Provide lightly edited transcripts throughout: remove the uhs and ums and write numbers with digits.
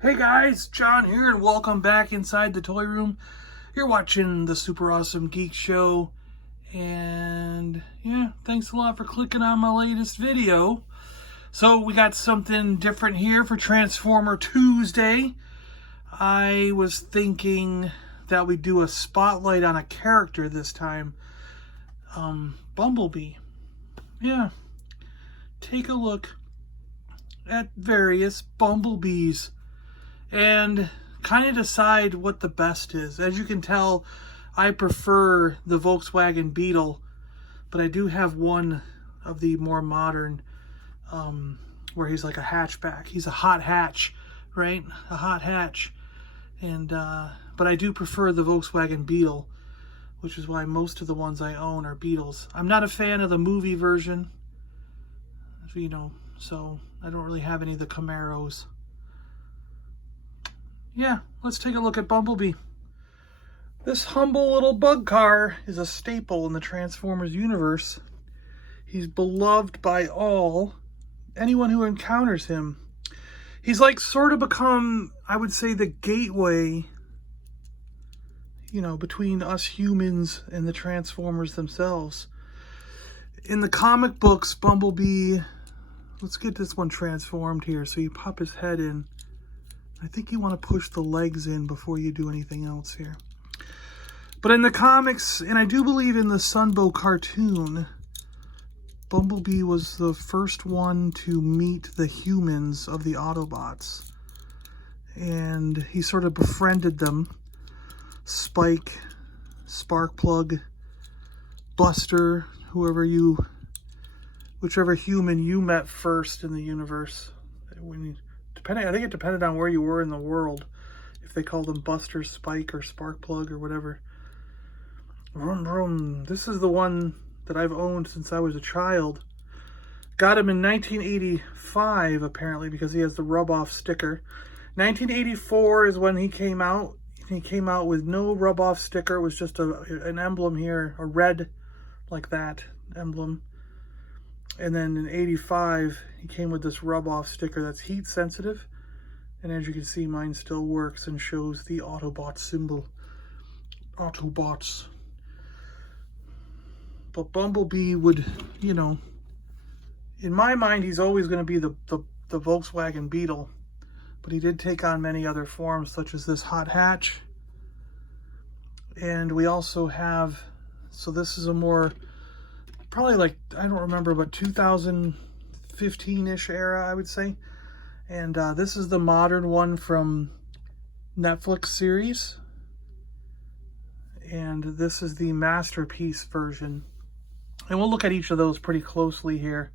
Hey guys, John here, and welcome back inside the toy room. You're watching the Super Awesome Geek Show, and yeah, thanks a lot for clicking on my latest video. So we got something different here for Transformer Tuesday. I was thinking that we'd do a spotlight on a character this time. Bumblebee. Yeah, take a look at various Bumblebees and kind of decide what the best is. As you can tell, I prefer the Volkswagen Beetle, but I do have one of the more modern, where he's like a hatchback. He's a hot hatch, right? A hot hatch. And but I do prefer the Volkswagen Beetle, which is why most of the ones I own are Beetles. I'm not a fan of the movie version, you know, so I don't really have any of the Camaros. Yeah, let's take a look at Bumblebee. This humble little bug car is a staple in the Transformers universe. He's beloved by anyone who encounters him. He's like sort of become, I would say, the gateway, you know, between us humans and the Transformers themselves. In the comic books, Bumblebee, let's get this one transformed here. So you pop his head in. I think you want to push the legs in before you do anything else here. But in the comics, and I do believe in the Sunbow cartoon, Bumblebee was the first one to meet the humans of the Autobots. And he sort of befriended them. Spike, Sparkplug, Buster, whichever human you met first in the universe. I think it depended on where you were in the world, if they called them Buster, Spike, or Sparkplug, or whatever. Vroom, vroom. This is the one that I've owned since I was a child. Got him in 1985, apparently, because he has the rub-off sticker. 1984 is when he came out. He came out with no rub-off sticker. It was just an emblem here, a red, like that, emblem. And then in 85, he came with this rub-off sticker that's heat sensitive. And as you can see, mine still works and shows the Autobot symbol. Autobots. But Bumblebee would, you know, in my mind, he's always going to be the Volkswagen Beetle. But he did take on many other forms, such as this hot hatch. And we also have, so this is a more, probably like, I don't remember, but 2015-ish era, I would say. And this is the modern one from Netflix series. And this is the Masterpiece version. And we'll look at each of those pretty closely here.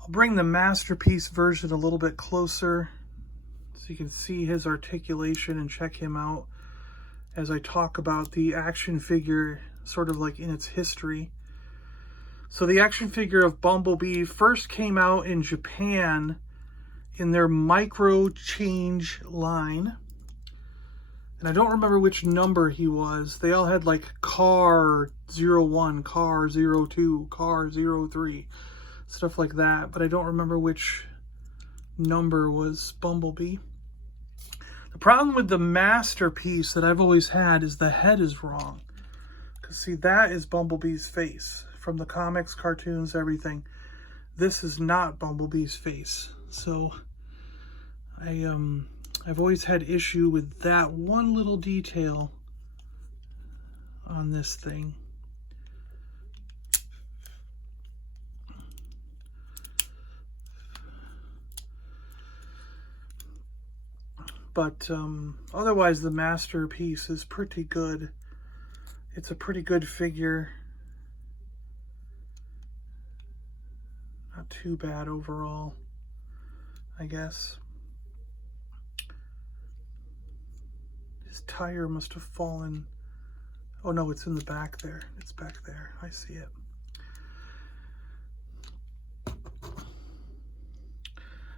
I'll bring the Masterpiece version a little bit closer, so you can see his articulation and check him out as I talk about the action figure sort of like in its history. So the action figure of Bumblebee first came out in Japan in their micro change line. And I don't remember which number he was. They all had like car 01, car 02, car 03, stuff like that. But I don't remember which number was Bumblebee. The problem with the Masterpiece that I've always had is the head is wrong. Because see, that is Bumblebee's face. From the comics, cartoons, everything. This is not Bumblebee's face. So I've always had issue with that one little detail on this thing. But otherwise, the Masterpiece is pretty good. It's a pretty good figure. Not too bad overall, I guess. His tire must have fallen. Oh no, it's in the back there. It's back there. I see it.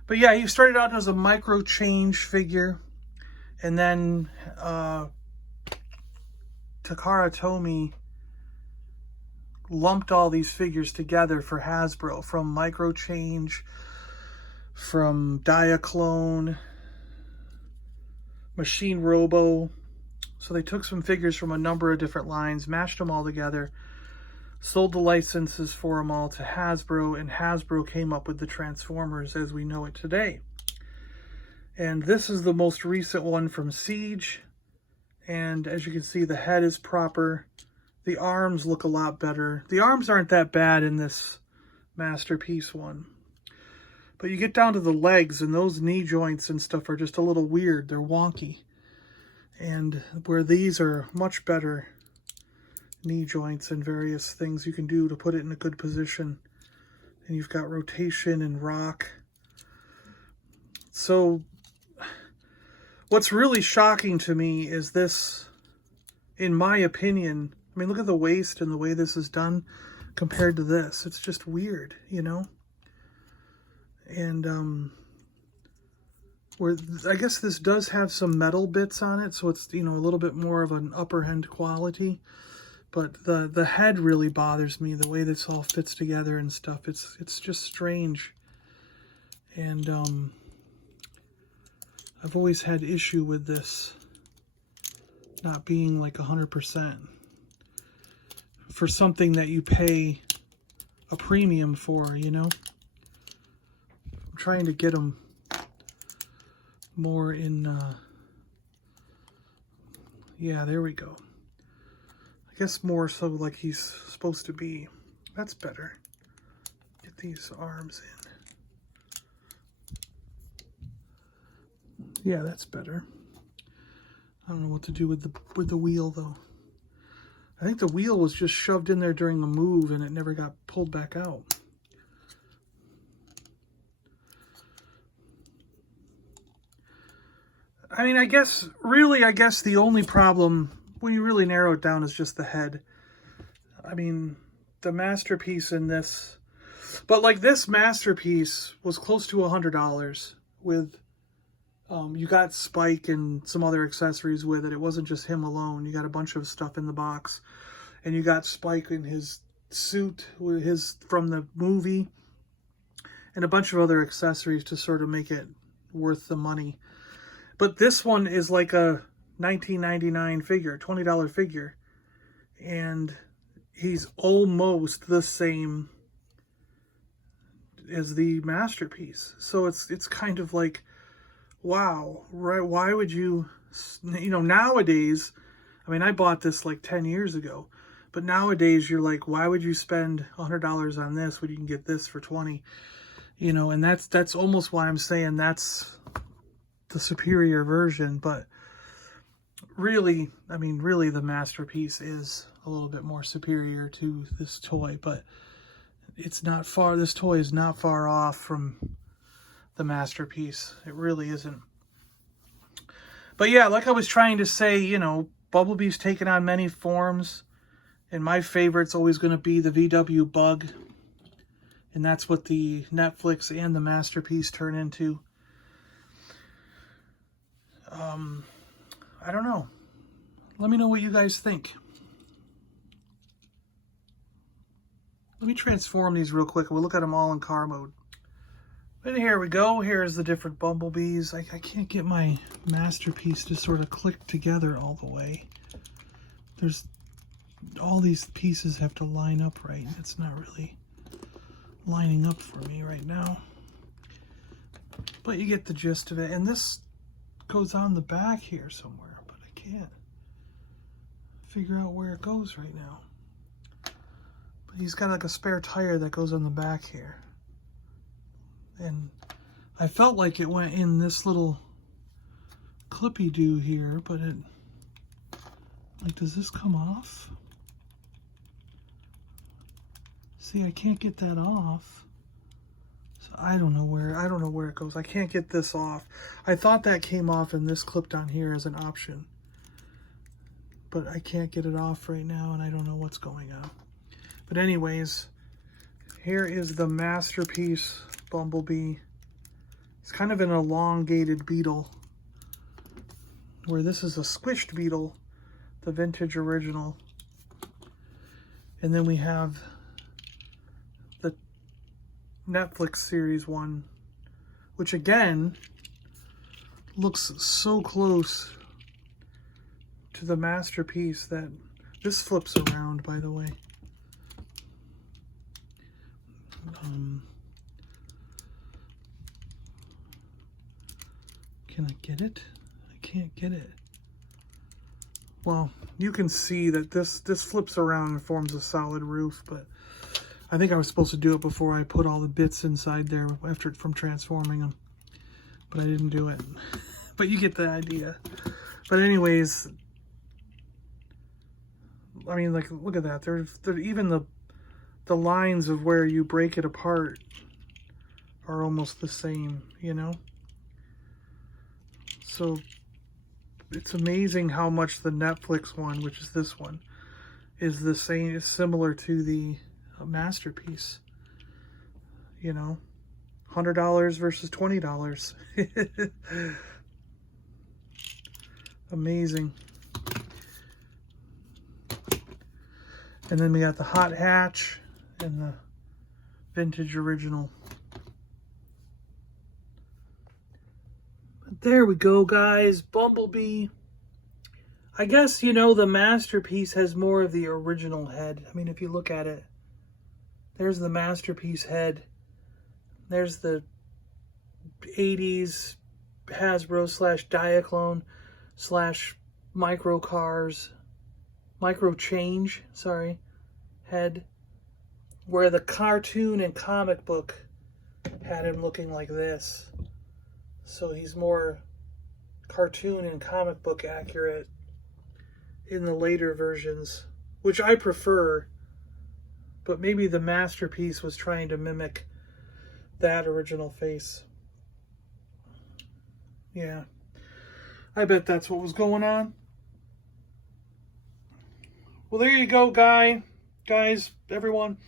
But yeah, he started out as a micro change figure, and then Takara Tomy lumped all these figures together for Hasbro, from Microchange, from Diaclone, Machine Robo. So they took some figures from a number of different lines, mashed them all together, sold the licenses for them all to Hasbro, and Hasbro came up with the Transformers as we know it today. And this is the most recent one from Siege. And as you can see, the head is proper. The arms look a lot better. The arms aren't that bad in this Masterpiece one. But you get down to the legs, and those knee joints and stuff are just a little weird. They're wonky. And where these are much better knee joints and various things you can do to put it in a good position. And you've got rotation and rock. So what's really shocking to me is this, in my opinion, I mean, look at the waist and the way this is done compared to this. It's just weird, you know? And where I guess this does have some metal bits on it, so it's, you know, a little bit more of an upper end quality. But the head really bothers me, the way this all fits together and stuff. It's just strange. And I've always had issue with this not being like 100% for something that you pay a premium for, you know? I'm trying to get them more in, yeah, there we go. I guess more so like he's supposed to be. That's better. Get these arms in. Yeah, that's better. I don't know what to do with the wheel though. I think the wheel was just shoved in there during the move and it never got pulled back out. I mean, I guess the only problem, when you really narrow it down, is just the head. I mean, the Masterpiece in this, but like this Masterpiece was close to $100 with, you got Spike and some other accessories with it. It wasn't just him alone. You got a bunch of stuff in the box. And you got Spike in his suit with his from the movie. And a bunch of other accessories to sort of make it worth the money. But this one is like a $19.99 figure, $20 figure. And he's almost the same as the Masterpiece. So it's kind of like, wow, right? Why would you, you know, nowadays, I mean, I bought this like 10 years ago, but nowadays you're like, why would you spend $100 on this when you can get this for 20? You know, and that's almost why I'm saying that's the superior version. But really, I mean, really the Masterpiece is a little bit more superior to this toy, but it's not far, this toy is not far off from the Masterpiece. It really isn't. But yeah, like I was trying to say, you know, Bumblebee's taken on many forms, and my favorite's always going to be the VW Bug, and that's what the Netflix and the Masterpiece turn into. I don't know. Let me know what you guys think. Let me transform these real quick, and we'll look at them all in car mode. And here we go. Here's the different Bumblebees. I can't get my Masterpiece to sort of click together all the way. There's all these pieces have to line up right. It's not really lining up for me right now. But you get the gist of it. And this goes on the back here somewhere, but I can't figure out where it goes right now. But he's got like a spare tire that goes on the back here. And I felt like it went in this little clippy-do here, but it, like, does this come off? See, I can't get that off. So I don't know where it goes. I can't get this off. I thought that came off and this clipped on here as an option. But I can't get it off right now and I don't know what's going on. But anyways, here is the Masterpiece Bumblebee. It's kind of an elongated beetle, where this is a squished beetle, the vintage original. And then we have the Netflix series one, which again looks so close to the masterpiece that this flips around, by the way. Can I get it? I can't get it. Well, you can see that this flips around and forms a solid roof, but I think I was supposed to do it before I put all the bits inside there from transforming them, but I didn't do it. But you get the idea. But anyways, I mean, like, look at that. There's even the lines of where you break it apart are almost the same, you know? So it's amazing how much the Netflix one, which is this one, is the same, is similar to the masterpiece. You know, $100 versus $20. Amazing. And then we got the hot hatch and the vintage original. There we go, guys. Bumblebee. I guess, you know, the masterpiece has more of the original head. I mean, if you look at it, there's the masterpiece head. There's the 80s Hasbro / Diaclone / Micro Cars, Micro Change, sorry, head. Where the cartoon and comic book had him looking like this. So he's more cartoon and comic book accurate in the later versions, which I prefer, but maybe the masterpiece was trying to mimic that original face. Yeah, I bet that's what was going on. Well, there you go, guys, everyone.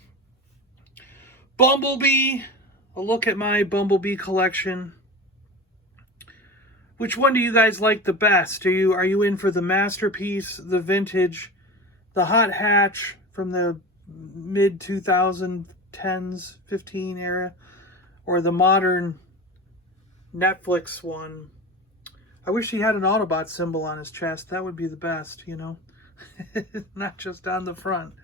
Bumblebee, a look at my Bumblebee collection. Which one do you guys like the best? Are you in for the masterpiece, the vintage, the hot hatch from the mid 2010s, 15 era, or the modern Netflix one? I wish he had an Autobot symbol on his chest. That would be the best, you know, not just on the front.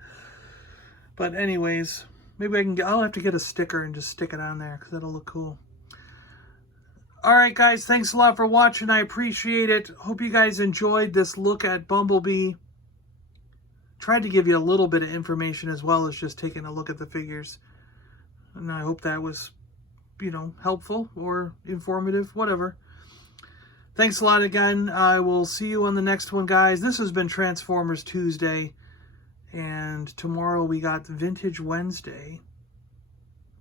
But anyways, maybe I'll have to get a sticker and just stick it on there because that'll look cool. Alright guys, thanks a lot for watching. I appreciate it. Hope you guys enjoyed this look at Bumblebee. Tried to give you a little bit of information as well as just taking a look at the figures. And I hope that was, you know, helpful or informative, whatever. Thanks a lot again. I will see you on the next one, guys. This has been Transformers Tuesday. And tomorrow we got Vintage Wednesday,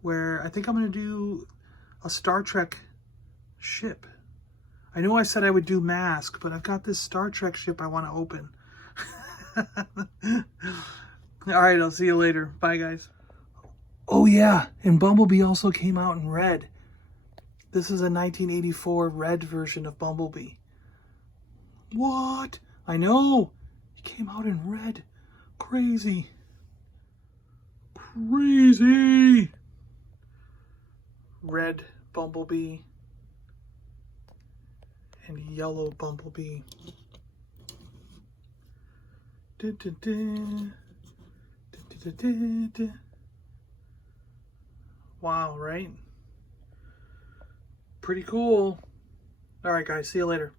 where I think I'm going to do a Star Trek ship. I know I said I would do Mask, but I've got this Star Trek ship I want to open. Alright, I'll see you later. Bye, guys. Oh yeah, and Bumblebee also came out in red. This is a 1984 red version of Bumblebee. What? I know! It came out in red. Crazy. Crazy! Red Bumblebee and yellow Bumblebee. Wow, right? Pretty cool. Alright guys, see you later.